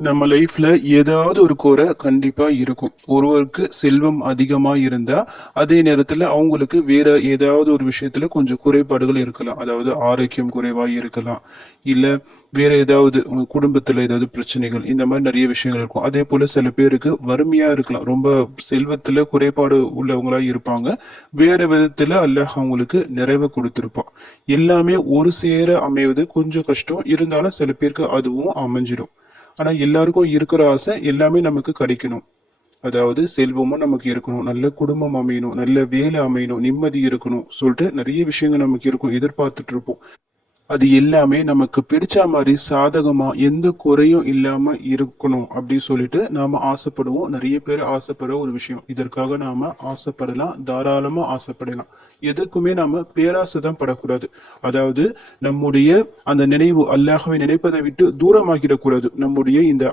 நம்ம லைஃப்ல ஏதாவது ஒரு குறை கண்டிப்பா இருக்கும். ஒருவருக்கு செல்வம் அதிகமா இருந்தா, அதே நேரத்துல அவங்களுக்கு வேற ஏதாவது ஒரு விஷயத்துல கொஞ்சம் குறைபாடுகள் இருக்கலாம். அதாவது ஆரோக்கியம் குறைவா இருக்கலாம். இல்ல வேற ஏதாவது உங்க குடும்பத்துல ஏதாவது பிரச்சனைகள், இந்த மாதிரி நிறைய விஷயங்கள் இருக்கும். அதே போல சில பேருக்கு வறுமையா இருக்கலாம். ரொம்ப செல்வத்துல குறைபாடு உள்ளவங்களா இருப்பாங்க. வேற விதத்துல அல்லாஹ் அவங்களுக்கு நிறைவு கொடுத்திருப்பான். எல்லாமே ஒரு சேர அமைவது கொஞ்சம் கஷ்டம். இருந்தாலும் சில பேருக்கு அதுவும் அமைஞ்சிடும். ஆனா எல்லாருக்கும் இருக்கிற ஆசை எல்லாமே நமக்கு கிடைக்கணும். அதாவது செல்வமும் நமக்கு இருக்கணும், நல்ல குடும்பம் அமையணும், நல்ல வேலை அமையணும், நிம்மதி இருக்கணும் சொல்லிட்டு நிறைய விஷயங்கள் நமக்கு இருக்கும், எதிர்பார்த்துட்டு இருப்போம். அது எல்லாமே நமக்கு பிடிச்ச மாதிரி சாதகமா எந்த குறையும் இல்லாம இருக்கணும் அப்படின்னு சொல்லிட்டு நாம ஆசைப்படுவோம். நிறைய பேர் ஆசைப்படுற ஒரு விஷயம். இதற்காக நாம ஆசைப்படலாம், தாராளமா ஆசைப்படலாம். எதுக்குமே நாம பேராசை தான் படக்கூடாது. அதாவது நம்முடைய அந்த நினைவு அல்லாஹ்வை நினைப்பதை விட்டு தூரமாகிடக்கூடாது. நம்முடைய இந்த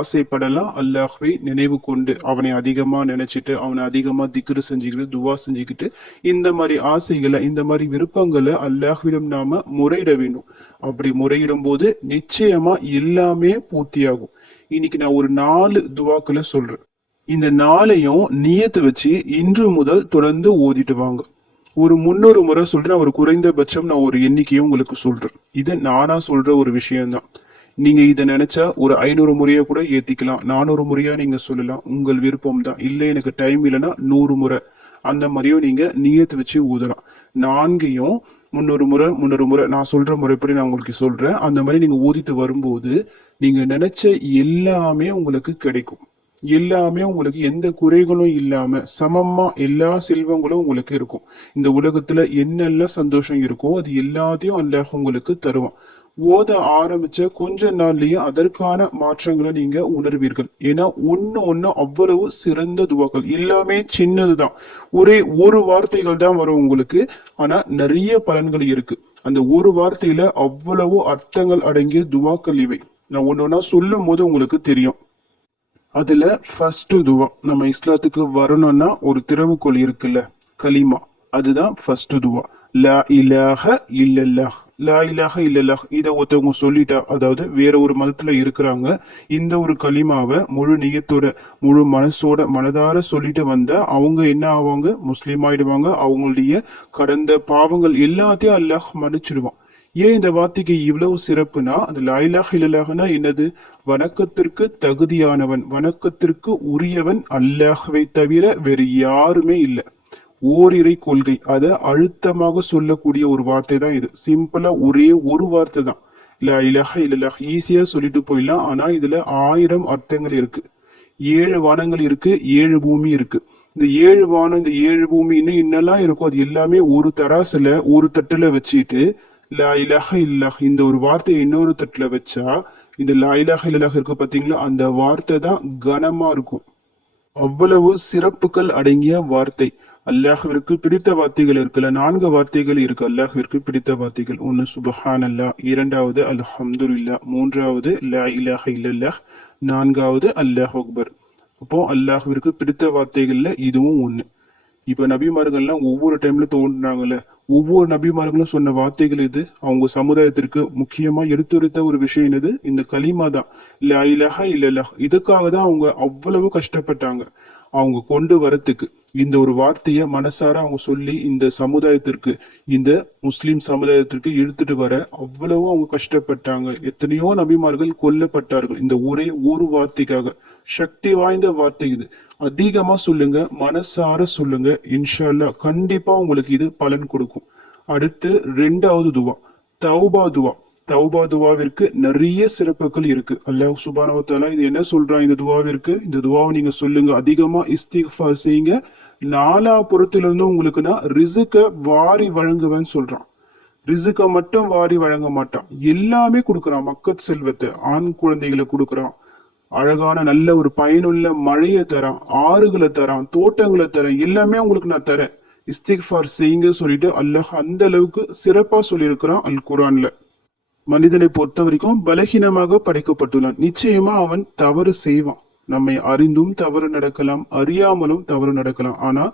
ஆசைப்படலாம், அல்லாஹ்வை நினைவு கொண்டு அவனை அதிகமா நினைச்சிட்டு அவனை அதிகமா திக்ரு செஞ்சுக்கிட்டு துவா செஞ்சுக்கிட்டு இந்த மாதிரி ஆசைகளை இந்த மாதிரி விருப்பங்களை அல்லாஹ்விடம் நாம முறையிட வேண்டும். அப்படி முறையிடும் போது நிச்சயமா எல்லாமே பூர்த்தியாகும். இன்னைக்கு நான் ஒரு 4 துவாக்களை சொல்றேன். இந்த நாளையும் நியத்து வச்சு இன்று முதல் தொடர்ந்து ஓதிட்டு வாங்க. ஒரு 300 முறை சொல்றேன். ஒரு குறைந்தபட்சம் நான் ஒரு எண்ணிக்கையும் உங்களுக்கு சொல்றேன். இது நானா சொல்ற ஒரு விஷயம்தான். நீங்க இதை நினைச்சா ஒரு 500 முறையா கூட ஏத்திக்கலாம், 400 முறையா நீங்க சொல்லலாம், உங்கள் விருப்பம் தான். இல்ல எனக்கு டைம் இல்லைன்னா 100 முறை அந்த மாதிரியும் நீங்க நியத்து வச்சு ஊதலாம். நான்கையும் 300 முறை 300 முறை நான் சொல்ற முறைப்படி நான் உங்களுக்கு சொல்றேன். அந்த மாதிரி நீங்க ஊதிட்டு வரும்போது நீங்க நினைச்ச எல்லாமே உங்களுக்கு கிடைக்கும். எல்லாமே உங்களுக்கு எந்த குறைகளும் இல்லாம சமமா எல்லா செல்வங்களும் உங்களுக்கு இருக்கும். இந்த உலகத்துல என்னெல்லாம் சந்தோஷம் இருக்கோ அது எல்லாத்தையும் அல்லாஹ் உங்களுக்கு தருவான். ஓத ஆரம்பிச்ச கொஞ்ச நாள்லயே அதற்கான மாற்றங்களை நீங்க உணர்வீர்கள். ஏன்னா ஒண்ணு ஒண்ணு அவ்வளவு சிறந்த துவாக்கள், எல்லாமே சின்னதுதான். ஒரே ஒரு வார்த்தைகள் தான் வரும் உங்களுக்கு. ஆனா நிறைய பலன்கள் இருக்கு. அந்த ஒரு வார்த்தையில அவ்வளவு அர்த்தங்கள் அடங்கிய துவாக்கள் இவை. நான் ஒன்னு ஒன்னா சொல்லும் போது உங்களுக்கு தெரியும். அதுல ஃபர்ஸ்ட் துவா, நம்ம இஸ்லாத்துக்கு வரணும்னா ஒரு திறவுகோல் இருக்குல்ல, கலிமா. அதுதான் ஃபர்ஸ்ட் துவா. லா இலாஹ இல்லல்லாஹ். லா இலாஹ இல்லல்லாஹ் இத ஒருத்தவங்க சொல்லிட்டா, அதாவது வேற ஒரு மதத்துல இருக்கிறாங்க, இந்த ஒரு கலிமாவை முழு நியத்தோட முழு மனசோட மனதார சொல்லிட்டு வந்தா அவங்க என்ன ஆவாங்க? முஸ்லீம் ஆயிடுவாங்க. அவங்களுடைய கடந்த பாவங்கள் எல்லாத்தையும் அல்லாஹ் மன்னிச்சிடுவான். ஏன் இந்த வார்த்தைக்கு இவ்வளவு சிறப்புனா, அந்த லா இலாஹ இல்லல்லாஹ்னா என்னது? வணக்கத்திற்கு தகுதியானவன், வணக்கத்திற்கு உரியவன் அல்லாஹ்வை தவிர வேறு யாருமே இல்லை. ஓரிரை கொள்கை, அதை அழுத்தமாக சொல்லக்கூடிய ஒரு வார்த்தை தான் இது. சிம்பிளா ஒரே ஒரு வார்த்தை தான், லா இலாஹ இல்லல்லாஹ். ஈஸியா சொல்லிட்டு போயிடலாம். ஆனா இதுல 1000 அர்த்தங்கள் இருக்கு. 7 வானங்கள் இருக்கு, 7 பூமி இருக்கு. இந்த 7 வானம், இந்த 7 பூமி இன்னும் என்னெல்லாம் இருக்கும், அது எல்லாமே ஒரு தராசுல ஒரு தட்டுல வச்சுட்டு லா இலாஹ இல்லல்லாஹ் இந்த ஒரு வார்த்தையை இன்னொரு தட்டுல வச்சா, இந்த லா இலாஹ இல்லல்லாஹ் இருக்கு பாத்தீங்களா, அந்த வார்த்தை தான் கனமா இருக்கும். அவ்வளவு சிறப்புகள் அடங்கிய வார்த்தை. அல்லாஹ்விற்கு பிடித்த வார்த்தைகள் இருக்குல்ல, 4 வார்த்தைகள் இருக்கு அல்லாஹ்விற்கு பிடித்த வார்த்தைகள். ஒன்னு சுபஹான் அல்லாஹ், இரண்டாவது அல்ஹம்துலில்லாஹ், மூன்றாவது லா இலாஹ இல்லல்லாஹ், நான்காவது அல்லாஹ் அக்பர். அப்போ அல்லாஹ்விற்கு பிடித்த வார்த்தைகள்ல இதுவும் ஒண்ணு. இப்ப நபிமார்கள்லாம் ஒவ்வொரு டைம்ல தோன்றாங்கல்ல, ஒவ்வொரு நபிமார்களும் சொன்ன வார்த்தைகள் இது. அவங்க சமுதாயத்திற்கு முக்கியமா எடுத்துரைத்த ஒரு விஷயம் என்னது? இந்த கலிமா தான், லா இலாஹ இல்லல்லாஹ். இதுக்காக தான் அவங்க அவ்வளவு கஷ்டப்பட்டாங்க. அவங்க கொண்டு வரத்துக்கு இந்த ஒரு வார்த்தைய மனசார அவங்க சொல்லி இந்த சமுதாயத்திற்கு, இந்த முஸ்லிம் சமுதாயத்திற்கு இழுத்துட்டு வர அவ்வளவு அவங்க கஷ்டப்பட்டாங்க. எத்தனையோ நபிமார்கள் கொல்லப்பட்டார்கள் இந்த ஒரே ஒரு வார்த்தைக்காக. சக்தி வாய்ந்த வார்த்தை இது. அதிகமா சொல்லுங்க, மனசார சொல்லுங்க. இன்ஷா அல்லாஹ் கண்டிப்பா உங்களுக்கு இது பலன் கொடுக்கும். அடுத்து 2வது துவா, தௌபா துவா. தௌபா துவாவிற்கு நிறைய சிறப்புகள் இருக்கு. அல்லாஹ் சுப்ஹானஹு வ தஆலா இது என்ன சொல்றான் இந்த துவாவிற்கு? இந்த துவாவை நீங்க சொல்லுங்க, அதிகமா இஸ்திக்ஃபார் செய்யுங்க. நாலா புறத்திலிருந்து உங்களுக்கு நான் ரிசுக்க வாரி வழங்குவேன்னு சொல்றான். ரிசுக்க மட்டும் வாரி வழங்க மாட்டான், எல்லாமே கொடுக்கறான். மக்கள் செல்வத்தை, ஆண் குழந்தைகளை கொடுக்கறான், அழகான நல்ல ஒரு பயனுள்ள மழையை தரான், ஆறுகளை தரான், தோட்டங்களை தரேன், எல்லாமே உங்களுக்கு நான் தரேன். இஸ்திக்ஃபார் செய்யுங்க சொல்லிட்டு அல்லாஹ் அந்த அளவுக்கு சிறப்பா சொல்லியிருக்கிறான் அல் குரான்ல. மனிதனை பொறுத்த வரைக்கும் பலகீனமாக படைக்கப்பட்டுள்ளான். நிச்சயமா அவன் தவறு செய்வான். நம்மை அறிந்தும் தவறு நடக்கலாம், அறியாமலும் தவறு நடக்கலாம். ஆனா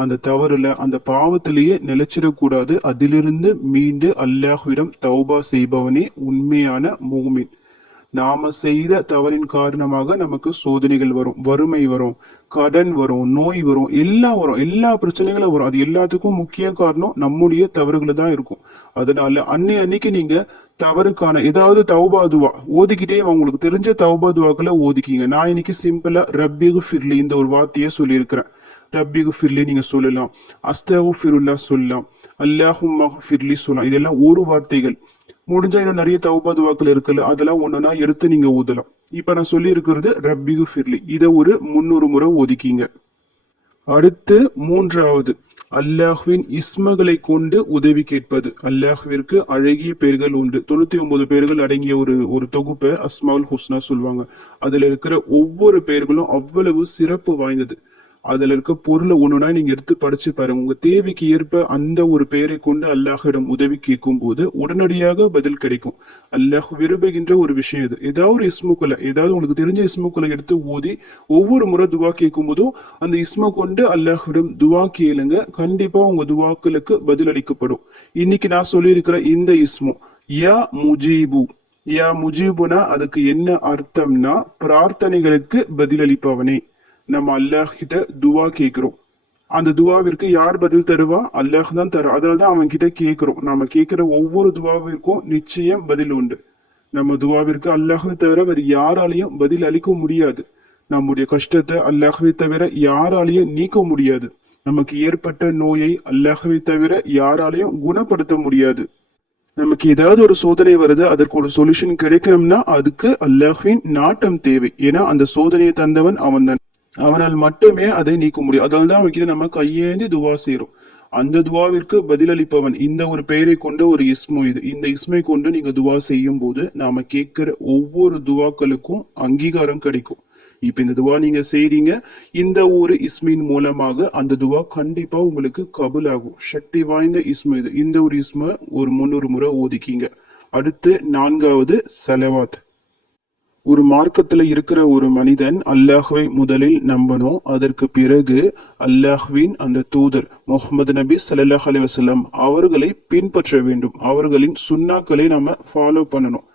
அந்த தவறுல, அந்த பாவத்திலேயே நிலைச்சிடக்கூடாது. அதிலிருந்து மீண்டு அல்லாஹ்விடம் தௌபா செய்பவனே உண்மையான மூமின். நாம செய்த தவறின் காரணமாக நமக்கு சோதனைகள் வரும், வறுமை வரும், கடன் வரும், நோய் வரும், எல்லாம் வரும், எல்லா பிரச்சனைகளும் வரும். அது எல்லாத்துக்கும் முக்கிய காரணம் நம்முடைய தவறுகள் தான் இருக்கும். அதனால அன்னைக்கு நீங்க தவறுக்கான ஏதாவது தௌபா துவா ஓதிக்கிட்டே உங்களுக்கு தெரிஞ்ச தௌபா துவாக்களை ஓதிக்கிங்க. நான் இன்னைக்கு சிம்பிளா ரப்பிகு ஃபிர்லி இந்த ஒரு வார்த்தையே சொல்லியிருக்கிறேன். ரப்பிகு ஃபிர்லி நீங்க சொல்லலாம், அஸ்தகுஃபிருல்லா சொல்லலாம், அல்லாஹும்ம ஃபிர்லி சொல்லலாம். இதெல்லாம் ஒரு வார்த்தைகள். முடிஞ்சா இன்னும் நிறைய தௌபா துவாக்கள் இருக்குல்ல, அதெல்லாம் ஒண்ணுனா எடுத்து நீங்க ஓதலாம். இப்ப நான் சொல்லி இருக்கிறது ரப்பிகு ஃபிர்லி, இதை ஒரு 300 முறை ஒதுக்கிங்க. அடுத்து மூன்றாவது, அல்லாஹ்வின் இஸ்மகளை கொண்டு உதவி கேட்பது. அல்லாஹ்விற்கு அழகிய பெயர்கள் உண்டு. 99 பெயர்கள் அடங்கிய ஒரு தொகுப்பை அஸ்மாவுல் ஹுஸ்னா சொல்லுவாங்க. அதுல இருக்கிற ஒவ்வொரு பெயர்களும் அவ்வளவு சிறப்பு வாய்ந்தது. அதுல இருக்க பொருளை ஒண்ணுனா நீங்க எடுத்து படிச்சு பாருங்க. உங்க தேவைக்கு ஏற்ப அந்த ஒரு பெயரை கொண்டு அல்லாஹிடம் உதவி கேட்கும் போது உடனடியாக பதில் கிடைக்கும். அல்லாஹ் விரும்புகின்ற ஒரு விஷயம் இது. ஏதாவது ஒரு இஸ்முக்களை, ஏதாவது உங்களுக்கு தெரிஞ்ச இஸ்முக்களை எடுத்து ஓதி ஒவ்வொரு முறை துவா கேட்கும் போதும் அந்த இஸ்ம கொண்டு அல்லாஹிடம் துவா கேளுங்க. கண்டிப்பா உங்க துவாக்களுக்கு பதில் அளிக்கப்படும். இன்னைக்கு நான் சொல்லி இருக்கிற இந்த இஸ்மு யா முஜீபு. யா முஜீபுனா அதுக்கு என்ன அர்த்தம்னா பிரார்த்தனைகளுக்கு பதிலளிப்பவனே. நம்ம அல்லாஹ் கிட்ட துவா கேட்கிறோம். அந்த துவாவிற்கு யார் பதில் தருவா? அல்லாஹ் தான் தரும். அதனாலதான் அவன் கிட்ட கேட்கிறோம். நம்ம கேட்கிற ஒவ்வொரு துவாவிற்கும் நிச்சயம் பதில் உண்டு. நம்ம துவாவிற்கு அல்லாஹை தவிர வேறு யாராலையும் பதில் அளிக்க முடியாது. நம்முடைய கஷ்டத்தை அல்லாஹை தவிர யாராலையும் நீக்க முடியாது. நமக்கு ஏற்பட்ட நோயை அல்லாஹை தவிர யாராலையும் குணப்படுத்த முடியாது. நமக்கு ஏதாவது ஒரு சோதனை வருது, அதற்கு ஒரு சொல்யூஷன் கிடைக்கணும்னா அதுக்கு அல்லாஹ்வின் நாட்டம் தேவை. ஏன்னா அந்த சோதனையை தந்தவன் அவன் தான். அவனால் மட்டுமே அதை நீக்க முடியும். அதனால தான் அவன்கிட்ட நம்ம கையேந்தி துவா செய்யறோம். அந்த துவாவிற்கு பதிலளிப்பவன் இந்த ஒரு பெயரை கொண்ட ஒரு இஸ்மு இது. இந்த இஸ்மை கொண்டு நீங்க துவா செய்யும் போது நாம கேட்கிற ஒவ்வொரு துவாக்களுக்கும் அங்கீகாரம் கிடைக்கும். இப்ப இந்த துவா நீங்க செய்றீங்க, இந்த ஒரு இஸ்மின் மூலமாக அந்த துவா கண்டிப்பா உங்களுக்கு கபுல் ஆகும். சக்தி வாய்ந்த இஸ்மு இது. இந்த ஒரு இஸ்ம ஒரு 300 முறை ஓதிக்கிங்க. அடுத்து நான்காவது சலவாத். ஒரு மார்க்கத்துல இருக்கிற ஒரு மனிதன் அல்லாஹ்வை முதலில் நம்பணும். அதற்கு பிறகு அல்லாஹ்வின் அந்த தூதர் முஹம்மது நபி ஸல்லல்லாஹு அலைஹி வஸல்லம் அவர்களை பின்பற்ற வேண்டும். அவர்களின் சுன்னாக்களை நம்ம ஃபாலோ பண்ணணும்.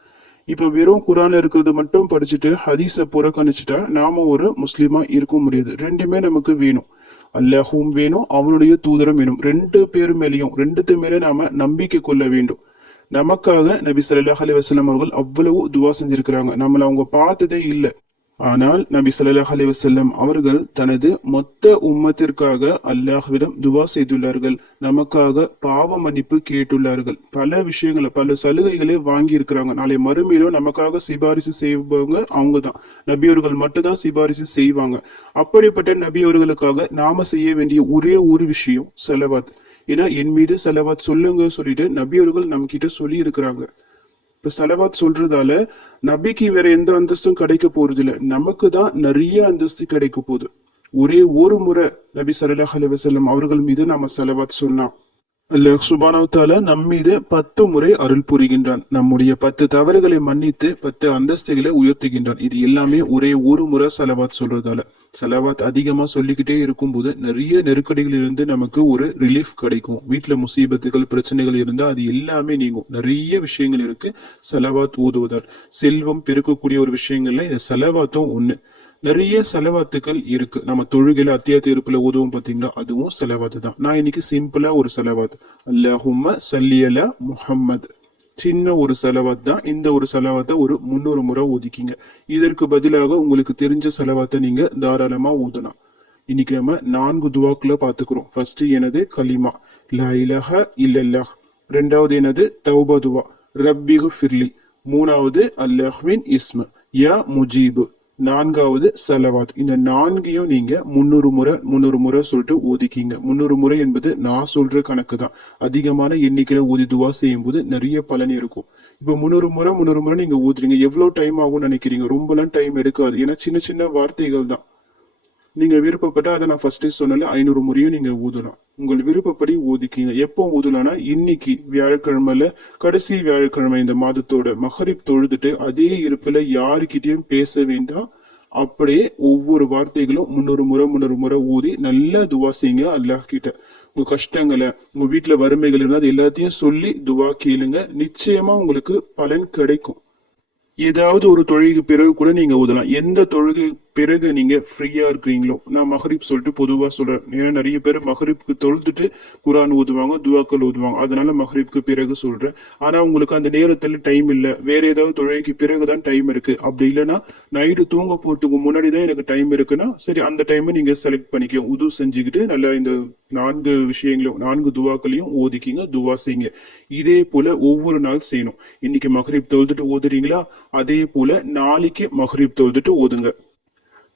இப்ப வெறும் குரான் இருக்கிறது மட்டும் படிச்சுட்டு ஹதீஸை புறக்கணிச்சுட்டா நாம ஒரு முஸ்லீமா இருக்க முடியாது. ரெண்டுமே நமக்கு வேணும். அல்லாஹும் வேணும், அவனுடைய தூதரும் வேணும். ரெண்டு பேர் மேலேயும் ரெண்டுத்து மேலே நாம நம்பிக்கை கொள்ள வேண்டும். நமக்காக நபி ஸல்லல்லாஹு அலைஹி வஸல்லம் அவர்கள் அவ்வளவு துவா செஞ்சிருக்கிறாங்க. நம்மள அவங்க பார்த்ததே இல்லை. ஆனால் நபி ஸல்லல்லாஹு அலைஹி வஸல்லம் அவர்கள் தனது மொத்த உம்மத்திற்காக அல்லாஹ்விடம் துவா செய்துள்ளார்கள். நமக்காக பாவ மன்னிப்பு கேட்டுள்ளார்கள். பல விஷயங்களை, பல சலுகைகளை வாங்கி இருக்கிறாங்க. நாளை மறுமையிலும் நமக்காக சிபாரிசு செய்பவங்க அவங்க தான். நபியவர்கள் மட்டும் தான் சிபாரிசு செய்வாங்க. அப்படிப்பட்ட நபியவர்களுக்காக நாம செய்ய வேண்டிய ஒரே ஒரு விஷயம் ஸலவாத். ஏன்னா என் மீது சலவாத் சொல்லுங்க சொல்லிட்டு நபி அவர்கள் நம்ம கிட்ட சொல்லி இருக்கிறாங்க. இப்ப சலவாத் சொல்றதால நபிக்கு வேற எந்த அந்தஸ்தும் கிடைக்க போறது இல்ல, நமக்கு தான் நிறைய அந்தஸ்து கிடைக்க போகுது. ஒரே ஒரு முறை நபி ஸல்லல்லாஹு அலைஹி வஸல்லம் அவர்கள் மீது நாம சலவாத் சொன்னா அல்லாஹ் சுப்ஹானஹு வ தஆலா நம் மீது 10 முறை அருள் புரிகின்றான். நம்முடைய 10 தவறுகளை மன்னித்து 10 அந்தஸ்துகளை உயர்த்துகின்றான். இது எல்லாமே ஒரே ஒரு முறை சலவாத் சொல்றதால. சலவாத் அதிகமா சொல்லிக்கிட்டே இருக்கும்போது நிறைய நெருக்கடிகள் இருந்து நமக்கு ஒரு ரிலீஃப் கிடைக்கும். வீட்டுல முசீபத்துகள் பிரச்சனைகள் இருந்தா அது எல்லாமே நீங்கும். நிறைய விஷயங்கள் இருக்கு சலவாத் ஓதுவதால். செல்வம் பெருக்கக்கூடிய ஒரு விஷயங்கள்ல இந்த சலவாத்தும் ஒண்ணு. நிறைய செலவாத்துக்கள் இருக்கு. நம்ம தொழுகையில அத்தியாயத்து இருப்புல ஓதுவோம் பாத்தீங்களா, அதுவும் செலவாத்து தான். நான் இன்னைக்கு சிம்பிளா ஒரு செலவாத், அல்லாஹும்ம ஸல்லி அலா முஹம்மத், சின்ன ஒரு செலவாத் தான். இந்த ஒரு செலவாத்தை ஒரு 300 முறை ஓதிக்கிங்க. இதற்கு பதிலாக உங்களுக்கு தெரிஞ்ச செலவாத்தை நீங்க தாராளமா ஓதலாம். இன்னைக்கு நம்ம 4 துவாக்களை பாத்துக்கிறோம். ஃபர்ஸ்ட் எனது கலிமா லா இலாஹ இல்லல்லாஹ். ரெண்டாவது எனது தௌபா துவா ரப்பிகு ஃபிர்லி. மூணாவது அல்லாஹ்வின் இஸ்ம யா முஜீபு. நான்காவது சலவாத். இந்த நான்கையும் நீங்க 300 முறை சொல்லிட்டு ஓதிக்கிங்க. 300 முறை என்பது நான் சொல்ற கணக்கு தான். அதிகமான எண்ணிக்கையில ஓதி துவா செய்யும் போது நிறைய பலன் இருக்கும். இப்ப 300 முறை நீங்க ஓதுறீங்க, எவ்வளவு டைம் ஆகும்னு நினைக்கிறீங்க? ரொம்பலாம் டைம் எடுக்காது. ஏன்னா சின்ன சின்ன வார்த்தைகள் தான். நீங்க விருப்பப்பட்டா அதை நான் ஃபர்ஸ்டே சொன்னால 500 முறையும் நீங்க ஊதலாம். உங்கள் விருப்பப்படி ஓதிக்கிங்க. எப்போ ஊதலாம்னா இன்னைக்கு வியாழக்கிழமையில கடைசி வியாழக்கிழமை இந்த மாதத்தோட மகரிப் தொழுதுட்டு அதே இருப்புல யாருக்கிட்டையும் பேச வேண்டாம். அப்படியே ஒவ்வொரு வார்த்தைகளும் 300 முறை ஊதி நல்லா துவா செய்யுங்க அல்லாஹ் கிட்ட. உங்க கஷ்டங்களை, உங்க வீட்டுல வறுமைகள் இருந்தால் அது எல்லாத்தையும் சொல்லி துவா கேளுங்க. நிச்சயமா உங்களுக்கு பலன் கிடைக்கும். ஏதாவது ஒரு தொழுகைக்கு பிறகு கூட நீங்க ஓதலாம். எந்த தொழுகை பிறகு நீங்க ஃப்ரீயா இருக்கிறீங்களோ, நான் மஹரிப் சொல்லிட்டு பொதுவா சொல்றேன். ஏன்னா நிறைய பேர் மஹரிப்க்கு தொழுதுட்டு குரான் ஓதுவாங்க, துவாக்கள் ஓதுவாங்க. அதனால மஹரிப்க்கு பிறகு சொல்றேன். ஆனா உங்களுக்கு அந்த நேரத்துல டைம் இல்ல, வேற ஏதாவது தொழுகைக்கு பிறகுதான் டைம் இருக்கு, அப்படி இல்லைன்னா நைட்டு தூங்க போறதுக்கு முன்னாடி தான் எனக்கு டைம் இருக்குன்னா சரி, அந்த டைமை நீங்க செலக்ட் பண்ணிக்க. உது செஞ்சுக்கிட்டு நல்லா இந்த 4 விஷயங்களும் 4 துவாக்களையும் ஓதிக்கிங்க, துவா செய்யுங்க. இதே போல ஒவ்வொரு நாள் செய்யணும். இன்னைக்கு மஹரிப் தொழுதுட்டு ஓதுறீங்களா, அதே போல நாளைக்கு மஹரிப் தொழுதுட்டு ஓதுங்க.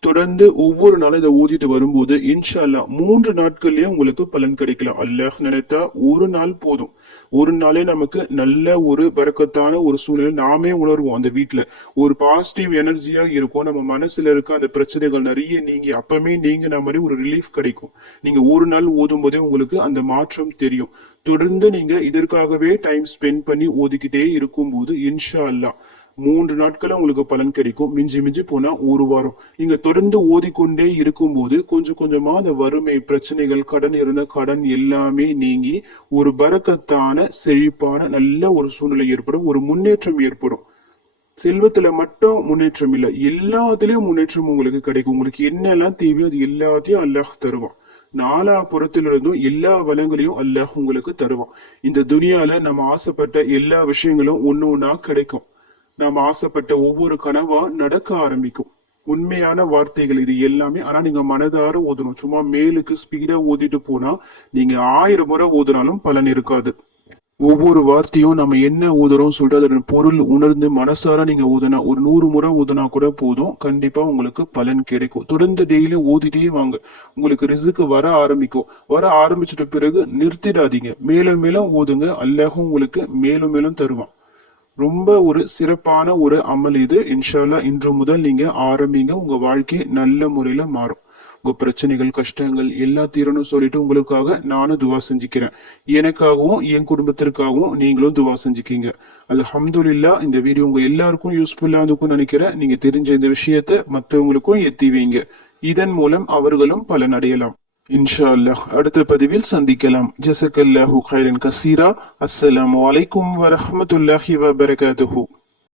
தொடர்ந்து ஒவ்வொரு நாளும் இதை ஊதிட்டு வரும்போது இன்ஷா அல்லாஹ் 3 நாட்கள்லயே உங்களுக்கு பலன் கிடைக்கலாம். அல்லாஹ் நினைத்தா ஒரு நாள் போதும். ஒரு நாளே நமக்கு நல்ல ஒரு பரக்கத்தான ஒரு சூழ்நிலை நாமே உணர்வோம். அந்த வீட்டுல ஒரு பாசிட்டிவ் எனர்ஜியா இருக்கும். நம்ம மனசுல இருக்க அந்த பிரச்சனைகள் நிறைய நீங்கி அப்பமே நீங்கின மாதிரி ஒரு ரிலீஃப் கிடைக்கும். நீங்க ஒரு நாள் ஓதும் போதே உங்களுக்கு அந்த மாற்றம் தெரியும். தொடர்ந்து நீங்க இதற்காகவே டைம் ஸ்பெண்ட் பண்ணி ஓதிக்கிட்டே இருக்கும்போது இன்ஷா அல்லாஹ் 3 நாட்கள உங்களுக்கு பலன் கிடைக்கும். மிஞ்சி மிஞ்சி போனா ஒரு வாரம். நீங்க தொடர்ந்து ஓதிக்கொண்டே இருக்கும்போது கொஞ்சம் கொஞ்சமா அந்த வறுமை பிரச்சனைகள், கடன் இருந்த கடன் எல்லாமே நீங்கி ஒரு பரக்கத்தான செழிப்பான நல்ல ஒரு சூழ்நிலை ஏற்படும், ஒரு முன்னேற்றம் ஏற்படும். செல்வத்துல மட்டும் முன்னேற்றம் இல்ல, எல்லாத்துலயும் முன்னேற்றம் உங்களுக்கு கிடைக்கும். உங்களுக்கு என்னெல்லாம் தேவையோ அது எல்லாத்தையும் அல்லாஹ் தருவான். நாலா புறத்திலிருந்தும் எல்லா வளங்களையும் அல்லாஹ் உங்களுக்கு தருவான். இந்த துனியால நம்ம ஆசைப்பட்ட எல்லா விஷயங்களும் ஒண்ணு ஒண்ணா கிடைக்கும். நாம் ஆசைப்பட்ட ஒவ்வொரு கனவா நடக்க ஆரம்பிக்கும். உண்மையான வார்த்தைகள் இது எல்லாமே. ஆனா நீங்க மனதார ஓதணும். சும்மா மேலுக்கு ஸ்பீடா ஓதிட்டு போனா நீங்க 1000 முறை ஓதுனாலும் பலன் இருக்காது. ஒவ்வொரு வார்த்தையும் நம்ம என்ன ஊதுறோம் சொல்லிட்டு அதோட பொருள் உணர்ந்து மனசார நீங்க ஊதுனா ஒரு 100 முறை ஊதுனா கூட போதும், கண்டிப்பா உங்களுக்கு பலன் கிடைக்கும். தொடர்ந்து டெய்லி ஊதிட்டே வாங்க, உங்களுக்கு ரிசுக்கு வர ஆரம்பிக்கும். வர ஆரம்பிச்சிட்ட பிறகு நிறுத்திடாதீங்க, மேலும் மேலும் ஊதுங்க. அல்லாஹும் உங்களுக்கு மேலும் மேலும் தருவான். ரொம்ப ஒரு சிறப்பான ஒரு அமல் இது. இன்ஷா அல்லாஹ் இன்று முதல் நீங்க ஆரம்பிங்க. உங்க வாழ்க்கை நல்ல முறையில மாறும். உங்க பிரச்சனைகள் கஷ்டங்கள் எல்லா தீரணும் சொல்லிட்டு உங்களுக்காக நானும் துவா செஞ்சுக்கிறேன். எனக்காகவும் என் குடும்பத்திற்காகவும் நீங்களும் துவா செஞ்சுக்கீங்க. அல்ஹம்துலில்லாஹ். இந்த வீடியோ உங்க எல்லாருக்கும் யூஸ்ஃபுல்லா இருக்கும் நினைக்கிறேன். நீங்க தெரிஞ்ச இந்த விஷயத்த மற்றவங்களுக்கும் எத்தி வைங்க. இதன் மூலம் அவர்களும் பலன் அடையலாம். இன்ஷா அல்லாஹ் அடுத்த பதிவில் சந்திக்கலாம். ஜஸக்கல்லாஹு கைரன் கசீரா. அஸ்ஸலாமு அலைக்கும் வரஹ்மத்துல்லாஹி வபரகாத்துஹு.